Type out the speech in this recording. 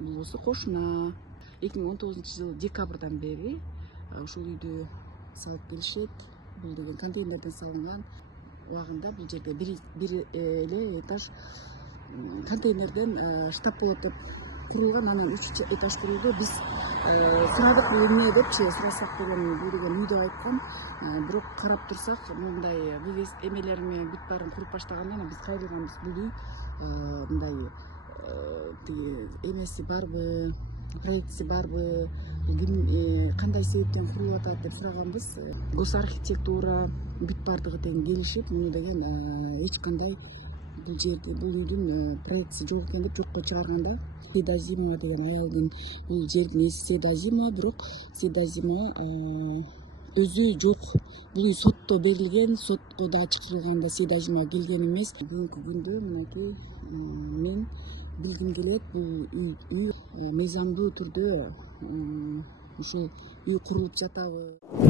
бул болсо кошуна. 2019 декабрдан бери ушул үйдү салып келишет. Бул деген контейнерден салынган. Убагында бул жерде бир эле этаж контейнерден штаб болот деп курулган. Анан 3 этаж курулду. Биз сурадык бул эмне депчи сурасак деген бул деген үйдү айткан. Бирок карап турсак мындай бул эмелери менен бүт баарын куруп баштагандан биз кайрылганбыз. Бул үй мындай тиги эмеси барбы, проектиси барбы, кандай себептен курулуп атат деп сураганбыз. Госархитектура бүт баардыгы тең келишип, муну деген эч кандай бул жерде бул үйдүн проектиси жок экен деп жокко чыгарганда, Сейда Азимова деген аялдын бул жердин ээси Сейда Азимова, бирок Сейда Азимова өзү жок. Бул үй сотто берилген, сотко да чакырылганда Сейда Азимова келген эмес. Бүгүнкү күндө мынакей мен билгим келет, бул үй мыйзамдуу түрдө ушул үй курулуп жатабы?